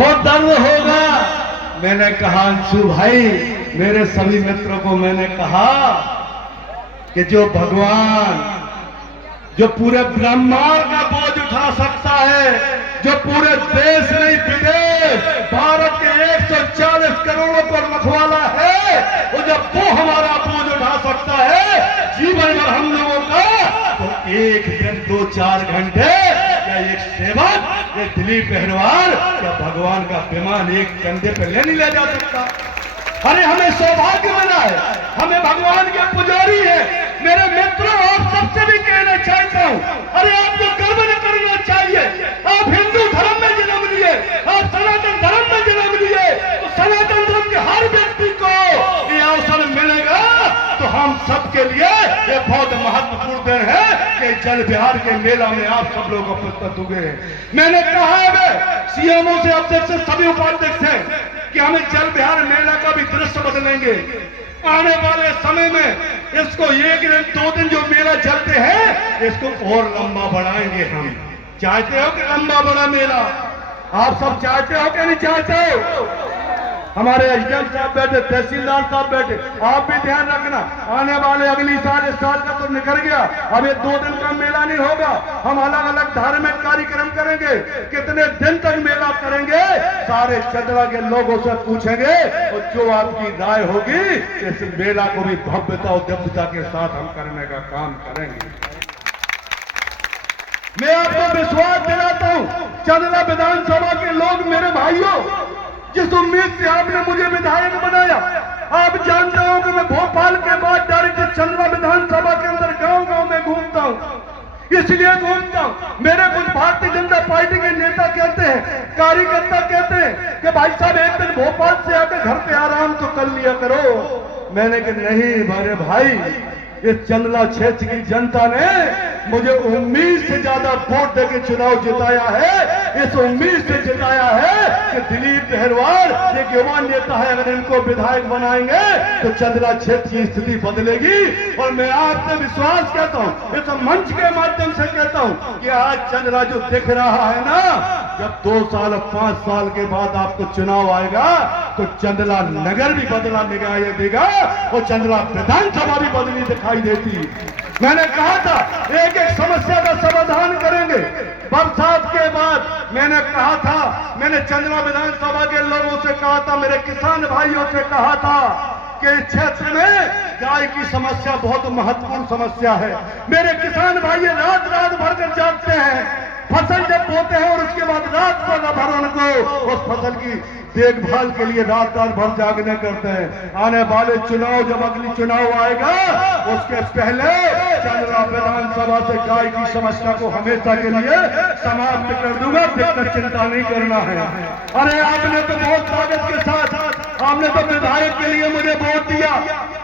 बहुत दर्द होगा। मैंने कहा अंशु भाई, मेरे सभी मित्रों को मैंने कहा कि जो भगवान जो पूरे ब्रह्मांड का बोझ उठा सकता है, जो पूरे देश नहीं विदेश भारत के 140 करोड़ों पर रखवाला है, वो जब वो हमारा बोझ उठा सकता है जीवन भर हम लोगों का, तो एक दिन 2-4 घंटे या एक सेवक ये दिलीप पहलवान या भगवान का विमान एक कंधे पे ले नहीं ले जा सकता। अरे हमें सौभाग्य मिला है, हमें भगवान के पुजारी है। मेरे मित्रों, आप सबसे भी कहना चाहता हूँ, अरे आपको गर्व न करना चाहिए। आप हिंदू धर्म में जन्म लिए, आप सनातन धर्म में जन्म लिए, तो सनातन धर्म के हर व्यक्ति को ये अवसर मिलेगा। तो हम सबके लिए ये बहुत महत्वपूर्ण दिन है कि जल विहार के मेला में आप सब लोग उपस्थित हुए। मैंने कहा है सीएमओ से, अध्यक्ष से, सभी उपाध्यक्ष हैं कि हमें जल विहार मेला का भी दृश्य बदलेंगे। आने वाले समय में इसको 1 दिन 2 दिन जो मेला चलते हैं इसको और लंबा बढ़ाएंगे। हम चाहते हो कि लंबा बड़ा मेला, आप सब चाहते हो कि नहीं चाहते हो? हमारे एसडीएम साहब बैठे, तहसीलदार साहब बैठे, आप भी ध्यान रखना। आने वाले अगली साल, इस साल का तो निकल गया, अब ये 2 दिन का मेला नहीं होगा। हम अलग अलग धार्मिक कार्यक्रम करेंगे। कितने दिन तक मेला करेंगे, सारे चंद्रा के लोगों से पूछेंगे और जो आपकी राय होगी इस मेला को भी भव्यता और दिव्यता के साथ हम करने का काम करेंगे। मैं आपको विश्वास दिलाता हूं, चंद्रा विधानसभा के लोग, मेरे भाइयों, जिस उम्मीद से आपने मुझे विधायक बनाया, आप जानते हो कि मैं भोपाल के बाद डायरेक्ट चंद्रा विधानसभा के अंदर गांव गांव में घूमता हूं। इसलिए घूमता हूं, मेरे कुछ भारतीय जनता पार्टी के नेता कहते हैं, कार्यकर्ता कहते हैं कि भाई साहब एक दिन भोपाल से आकर घर पे आराम तो कर लिया करो। मैंने कहा नहीं मेरे भाई, इस चंद्रा क्षेत्र की जनता ने मुझे उम्मीद से ज्यादा वोट देके चुनाव जिताया है। इस उम्मीद से जिताया है कि दिलीप पहलवान एक युवा नेता है, अगर इनको विधायक बनाएंगे तो चंद्रा क्षेत्र की स्थिति बदलेगी। और मैं आपसे विश्वास कहता हूं, इस मंच के माध्यम से कहता हूं कि आज चंद्रा जो दिख रहा है ना, जब 2 साल 5 साल के बाद आपको चुनाव आएगा तो चंद्रा नगर भी बदला दिखाई देगा और चंद्रा विधानसभा भी बदली दिखाई देती। मैंने कहा था एक एक समस्या का समाधान करेंगे। बरसात के बाद मैंने कहा था, मैंने चंद्रा विधानसभा के लोगों से कहा था, मेरे किसान भाइयों से कहा था कि इस क्षेत्र में गाय की समस्या बहुत महत्वपूर्ण समस्या है। मेरे किसान भाई रात रात भर कर जागते हैं, फसल जब बोते हैं और उसके बाद रात भर उनको उस फसल की देखभाल के लिए रात भर जागने करते हैं। आने वाले चुनाव, जब अगली चुनाव आएगा उसके पहले चंद्रा विधानसभा से गाय की समस्या को हमेशा के लिए समाप्त कर दूंगा। फिर चिंता नहीं करना है। अरे आपने तो बहुत ताकत के साथ, आपने तो विधायक के लिए मुझे वोट दिया,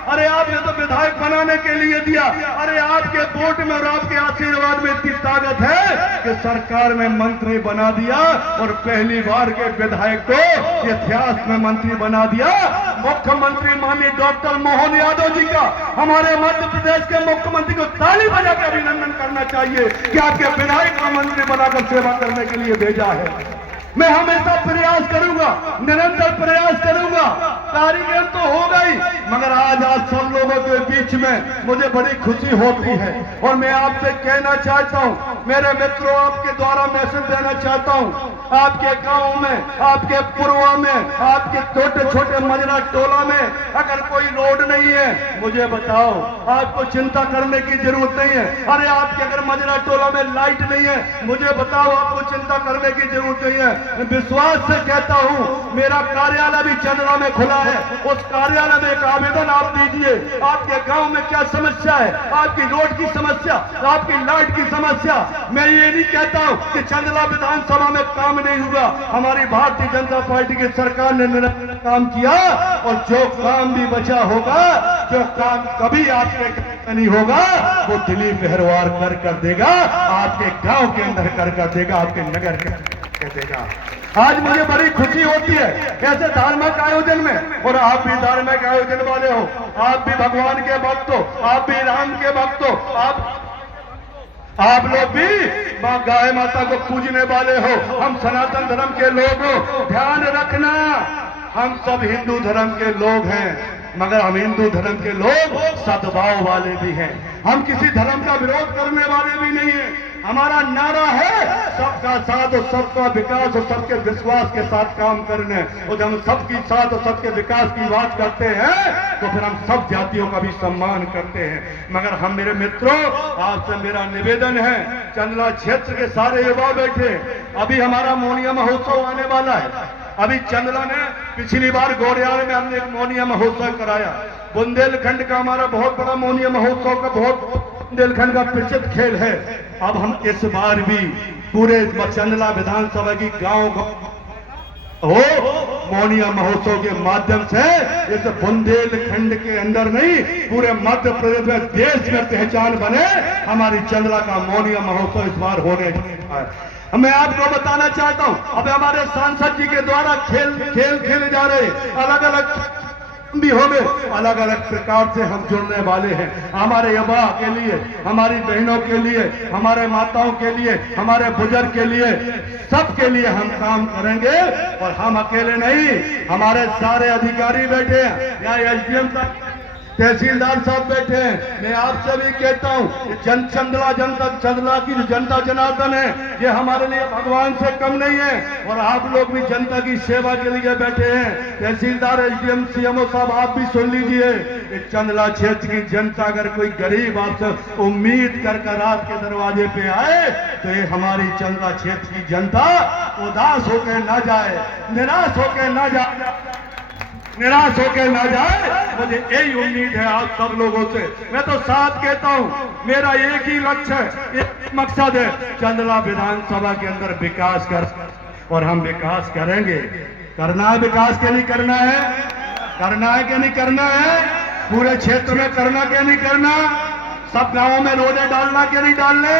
अरे आपने तो विधायक बनाने के लिए दिया। अरे आपके वोट में और आपके आशीर्वाद में इतनी ताकत है कि सरकार में मंत्री बना दिया और पहली बार के विधायक को इतिहास में मंत्री बना दिया। मुख्यमंत्री माननीय डॉक्टर मोहन यादव जी का, हमारे मध्य प्रदेश के मुख्यमंत्री को ताली बजाकर अभिनंदन करना चाहिए कि आपके विधायक को मंत्री बनाकर सेवा करने के लिए भेजा है। मैं हमेशा प्रयास करूंगा, निरंतर प्रयास करूंगा। कार्यक्रम तो हो गई, मगर आज सब लोगों के बीच में मुझे बड़ी खुशी होती है। और मैं आपसे कहना चाहता हूं, मेरे मित्रों, आपके द्वारा मैसेज देना चाहता हूं, आपके गांव में, आपके पुरवा में, आपके छोटे छोटे मजरा टोला में अगर कोई रोड नहीं है, मुझे बताओ, आपको चिंता करने की जरूरत नहीं है। अरे आपके अगर मजरा टोला में लाइट नहीं है, मुझे बताओ, आपको चिंता करने की जरूरत नहीं है। विश्वास से कहता हूं, मेरा कार्यालय भी चंद्रा में खुला है, उस कार्यालय में एक आवेदन आप दीजिए। आपके गांव में क्या समस्या है, आपकी रोड की समस्या, आपकी लाइट की समस्या। मैं ये नहीं कहता हूं कि चंद्रा विधानसभा में काम नहीं हुआ। हमारी भारतीय जनता पार्टी की सरकार ने निरंतर काम किया और जो काम भी बचा होगा, जो काम कभी आपके नहीं होगा, वो दिलीप पहलवान कर देगा, आपके गांव के अंदर कर देगा, आपके नगर के देगा। आज मुझे बड़ी खुशी होती है ऐसे धार्मिक आयोजन में, और आप भी धार्मिक आयोजन वाले हो, आप भी भगवान के भक्त हो, आप भी राम के भक्त हो, आप लोग भी मां गाय माता को पूजने वाले हो, हम सनातन धर्म के लोग हो, ध्यान रखना हम सब हिंदू धर्म के लोग हैं, मगर हम हिंदू धर्म के लोग सद्भाव वाले भी हैं। हम किसी धर्म का विरोध करने वाले भी नहीं है। हमारा नारा है सबका साथ और सबका विकास और सबके विश्वास के साथ काम करने। और जब हम सबकी साथ और सबके विकास की बात करते हैं तो फिर हम सब जातियों का भी सम्मान करते हैं। मगर हम मेरे मित्रों, आपसे मेरा निवेदन है, चंदला क्षेत्र के सारे युवा बैठे, अभी हमारा मोनिया महोत्सव आने वाला है। अभी चंदला ने पिछली बार गोड़ियार में हमने एक मोनिया महोत्सव कराया। बुंदेलखंड का हमारा बहुत बड़ा मोनिया महोत्सव का बहुत बुंदेलखंड का प्रसिद्ध खेल है। अब हम इस बार भी पूरे चंदला विधानसभा की गांव हो मोनिया महोत्सव के माध्यम से इस बुंदेलखंड के अंदर नहीं, पूरे मध्य प्रदेश में, देश में पहचान बने हमारी चंदला का मोनिया महोत्सव इस बार होने है। मैं आपको बताना चाहता हूं, अब हमारे सांसद जी के द्वारा खेल खेले जा रहे, अलग अलग भी होंगे, अलग अलग प्रकार से हम जुड़ने वाले हैं। हमारे युवा के लिए, हमारी बहनों के लिए, हमारे माताओं के लिए, हमारे बुजुर्ग के लिए, सबके लिए हम काम करेंगे। और हम अकेले नहीं, हमारे सारे अधिकारी बैठे हैं, यहाँ एसडीएम साहब, तहसीलदार साहब बैठे हैं। मैं आपसे भी कहता हूं, चंदला जनता, चंदला की जो जनता जनार्दन है, ये हमारे लिए भगवान से कम नहीं है। और आप लोग भी जनता की सेवा के लिए बैठे हैं। तहसीलदार, एसडीएम, सीएमओ साहब, आप भी सुन लीजिए, चंदला क्षेत्र की जनता अगर कोई गरीब आपसे उम्मीद कर रात के दरवाजे पे आए तो ये हमारी चंदला क्षेत्र की जनता उदास होकर ना जाए, निराश होकर ना जाए, निराश होकर ना जाए। मुझे यही उम्मीद है आप सब लोगों से। मैं तो साथ कहता हूं, मेरा एक ही लक्ष्य है, एक मकसद है, चंदला विधानसभा के अंदर विकास कर, और हम विकास करेंगे। करना है विकास, क्या नहीं करना है, करना है क्या नहीं करना है, पूरे क्षेत्र में करना क्या नहीं करना, सब गांवों में रोडें डालना क्या नहीं डालने।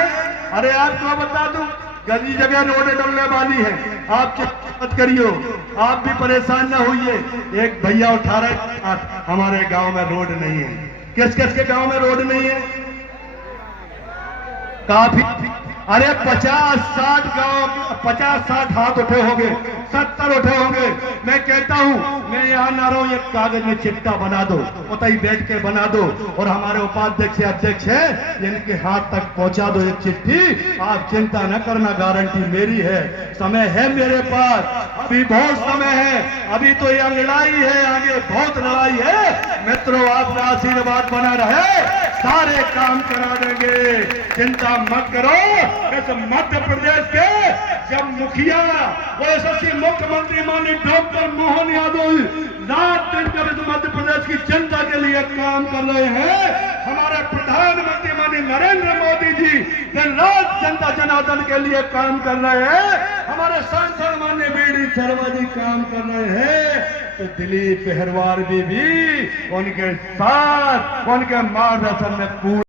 अरे आपको बता दूं, गली जगह रोडें डलने वाली है, आप मत करियो, आप भी परेशान ना होइए। एक भैया उठा रहे, हमारे गांव में रोड नहीं है। किस किस के गांव में रोड नहीं है? काफी, अरे 50-60 गांव, 50-60 हाथ उठे होंगे, 70 उठे होंगे। मैं कहता हूं, मैं यहां ना रहूं, एक कागज में चिट्ठा बना दो, उतई बैठ के बना दो, और हमारे उपाध्यक्ष अध्यक्ष है, इनके हाथ तक पहुंचा दो एक चिट्ठी। आप चिंता न करना, गारंटी मेरी है, समय है मेरे पास, अभी बहुत समय है, अभी तो यह लड़ाई है, आगे बहुत लड़ाई है। मित्रों, आपका आशीर्वाद बना रहे, सारे काम करा देंगे, चिंता मत करो। इस मध्य प्रदेश के जब मुखिया, वो यशस्वी मुख्यमंत्री माननीय डॉक्टर मोहन यादव रात दिन जब इस मध्य प्रदेश की जनता के लिए काम कर रहे हैं, हमारे प्रधानमंत्री माननीय नरेंद्र मोदी जी दिन रात जनता जनार्दन के लिए काम कर रहे हैं, हमारे सांसद माननीय बीडी शर्मा जी काम कर रहे हैं, तो दिलीप हेरवार भी उनके साथ, उनके मार्गदर्शन में पूरा